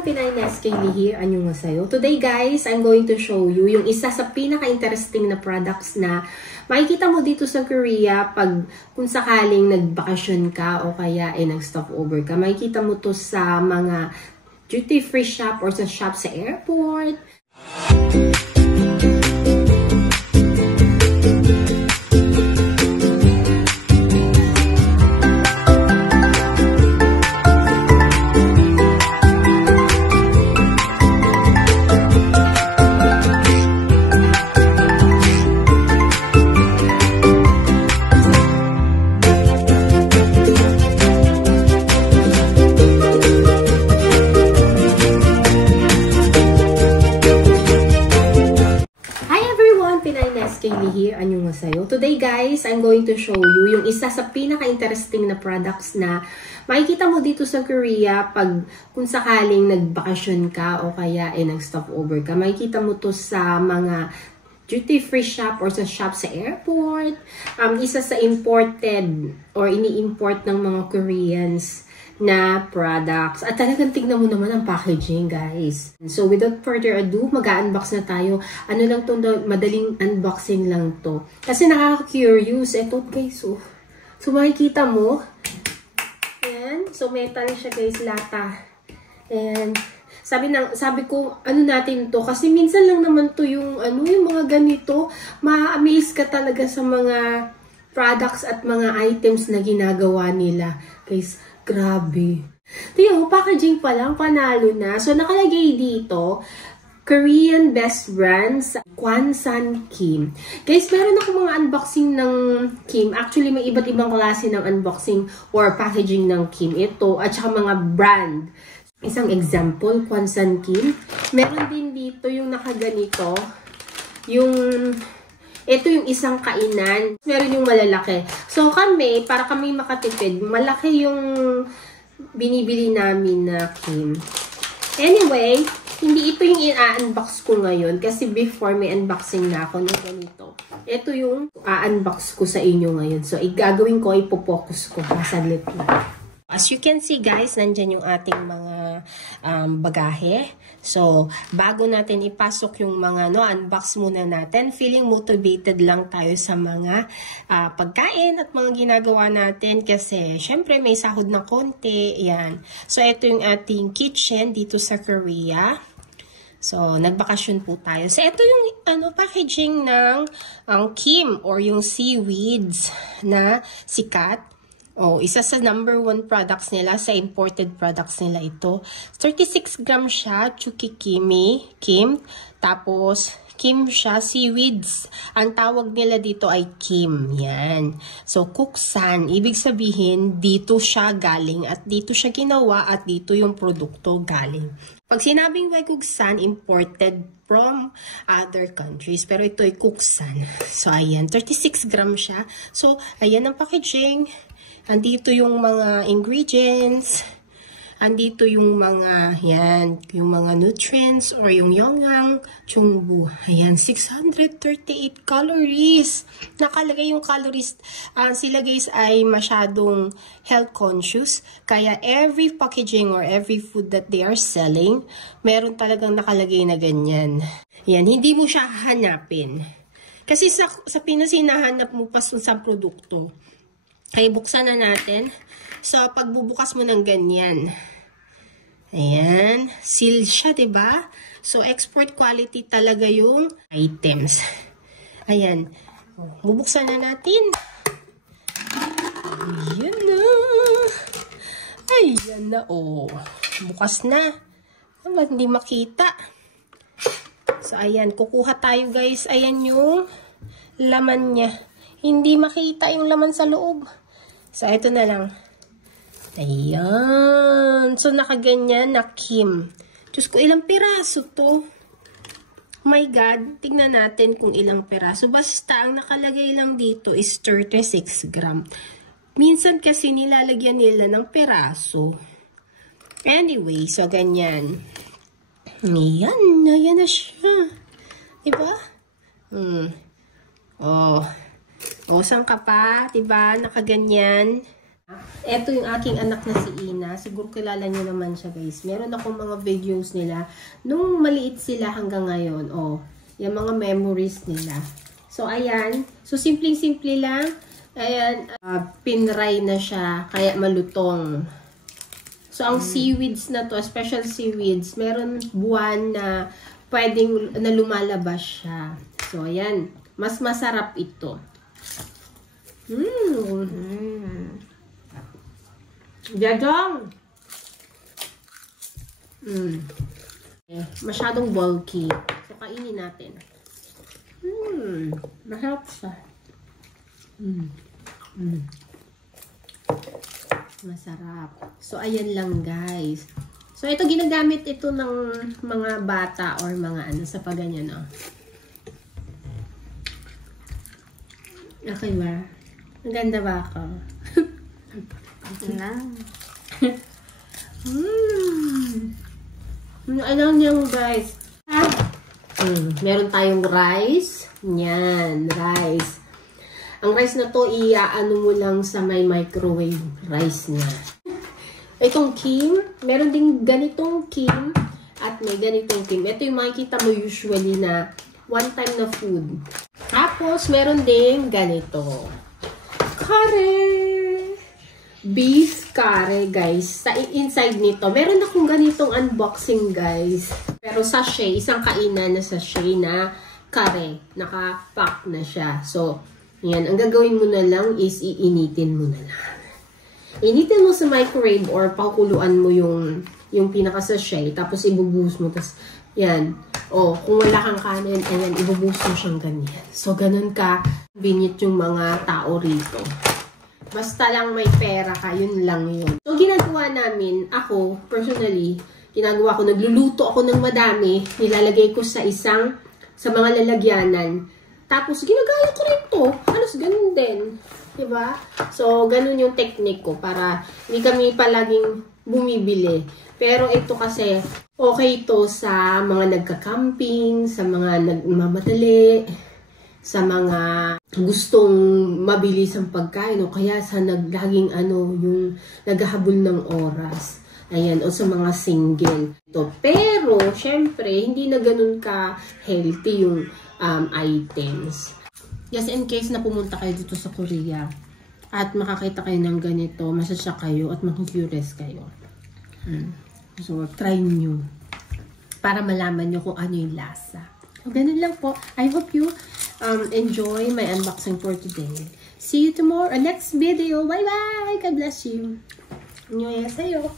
everyone, Pinay Neskaylee here, annyeonghaseyo. Today guys, I'm going to show you yung isa sa pinaka-interesting na products na makikita mo dito sa Korea pag kung sakaling nagbakasyon ka o kaya nag-stopover ka. Makikita mo to sa mga duty-free shop or sa shop sa airport. Neskaylee here, annyeonghaseyo. Today guys, I'm going to show you yung isa sa pinaka-interesting na products na makikita mo dito sa Korea pag kung sakaling nagbakasyon ka o kaya nag-stopover ka. Makikita mo to sa mga duty-free shop or sa shop sa airport. Isa sa imported or ini-import ng mga Koreans na products. At talagang tignan mo naman ang packaging, guys. So, without further ado, mag-unbox na tayo. Ano lang to, madaling unboxing lang to. Kasi nakaka-curious. Ito, guys, oh. So, makikita mo. Ayan. So, metal siya, guys, lata. And, sabi ko, ano natin to? Kasi minsan lang naman to yung, yung mga ganito. Ma-amaze ka talaga sa mga products at mga items na ginagawa nila. Guys, grabe. Tingnan mo, packaging pa lang, panalo na. So, nakalagay dito, Korean Best Brands, Kwansan Kim. Guys, meron ako mga unboxing ng Kim. Actually, may iba't ibang klase ng unboxing or packaging ng Kim. Ito, at saka mga brand. Isang example, Kwansan Kim. Meron din dito yung nakaganito. Ito yung isang kainan. Meron yung malalaki. So kami, para kami makatipid, malaki yung binibili namin na Kim. Anyway, hindi ito yung i-unbox ko ngayon. Kasi before may unboxing na ako ng ganito. Ito yung i-unbox ko sa inyo ngayon. So, gagawin ko, ipopokus ko. Saglit lang. As you can see guys, nandyan yung ating mga bagahe. So, bago natin ipasok yung mga unbox muna natin, feeling motivated lang tayo sa mga pagkain at mga ginagawa natin kasi syempre may sahod na konti. Yan. So, ito yung ating kitchen dito sa Korea. So, nagbakasyon po tayo. So, ito yung packaging ng Kim or yung seaweeds na sikat. Isa sa number 1 products nila, sa imported products nila ito. 36 grams siya, Chuki Kim. Tapos, Kim siya, seaweeds. Ang tawag nila dito ay Kim. Yan. So, Kuksan. Ibig sabihin, dito siya galing at dito siya ginawa at dito yung produkto galing. Pag sinabing Kuksan, imported from other countries. Pero ito ay Kuksan. So, ayan. 36 grams siya. So, ayan ang packaging. Andito yung mga ingredients. Andito yung mga, yung mga nutrients or yung yonghang, chungbu. Ayan, 638 calories. Nakalagay yung calories. Sila guys ay masyadong health conscious. Kaya every packaging or every food that they are selling, meron talagang nakalagay na ganyan. Yan, hindi mo siya hahanapin. Kasi sa Pinas, hinahanap mo pa sa produkto. Kaya buksan na natin. So, pagbubukas mo ng ganyan. Ayan. Seal siya, diba? So, export quality talaga yung items. Ayan. Bubuksan na natin. Ayan na. Ayan na, bukas na. Ba't hindi makita? So, ayan. Kukuha tayo, guys. Ayan yung laman niya. Hindi makita yung laman sa loob. So, ito na lang. Ayan. So, nakaganyan na Kim. Diyos ko, ilang piraso to? Oh my God. Tignan natin kung ilang piraso. Basta, ang nakalagay lang dito is 36 gram. Minsan kasi nilalagyan nila ng piraso. Anyway, so, ganyan. Ayan. Ayan na siya. Diba? Saan ka pa? Diba? Nakaganyan. Ito yung aking anak na si Ina. Siguro kilala niyo naman siya, guys. Meron akong mga videos nila nung maliit sila hanggang ngayon. Oh, yung mga memories nila. So, ayan. So, simpleng-simple lang. Ayan, pinray na siya, kaya malutong. So, ang seaweeds na to, special seaweeds, meron buwan na pwedeng na lumalabas siya. So, ayan. Mas masarap ito. Jajang! Masyadong bulky. So, kainin natin. Masarap siya. Masarap. So, ayan lang, guys. So, ito, ginagamit ito ng mga bata or mga ano, sa paganyan, oh. Okay ba? Maganda ba ako? Alam niyo, guys. Meron tayong rice. Yan, rice. Ang rice na to, iaano mo lang sa may microwave rice niya. Itong kim, meron ding ganitong kim at may ganitong kim. Ito yung makikita mo usually na one time na food. Tapos, meron ding ganito. Curry! Beef curry, guys. Sa inside nito, meron akong ganitong unboxing, guys. Pero sachet, isang kainan na sachet na curry. Naka-pack na siya. So, yan. Ang gagawin mo na lang is iinitin mo na lang. Initin mo sa microwave or pakuluan mo yung pinaka-sachet. Tapos, ibubuhos mo. Tapos, yan. O, kung wala kang kanin, ayan, ibubuhos mo siyang ganyan. So, ganun ka binit yung mga tao rito. Basta lang may pera ka, yun lang yun. So, ginagawa namin, ako, personally, ginagawa ko, nagluluto ako ng madami, nilalagay ko sa mga lalagyanan. Tapos, ginagaya ko rin to. Halos ganun din. Diba? So, ganun yung technique ko para hindi kami palaging bumibili. Pero ito kasi, okay to sa mga nagka-camping, sa mga nagmamadali, sa mga gustong mabilis ang pagkain, o kaya sa laging yung naghahabol ng oras. Ayan, o sa mga single. Pero, syempre, hindi na ganun ka-healthy yung items. Just in case na pumunta kayo dito sa Korea at makakita kayo ng ganito, masasya kayo at makikurious kayo. So, try nyo para malaman nyo kung ano yung lasa. So, ganun lang po. I hope you enjoy my unboxing for today. See you tomorrow, next video. Bye-bye! God bless you. 안녕히 계세요.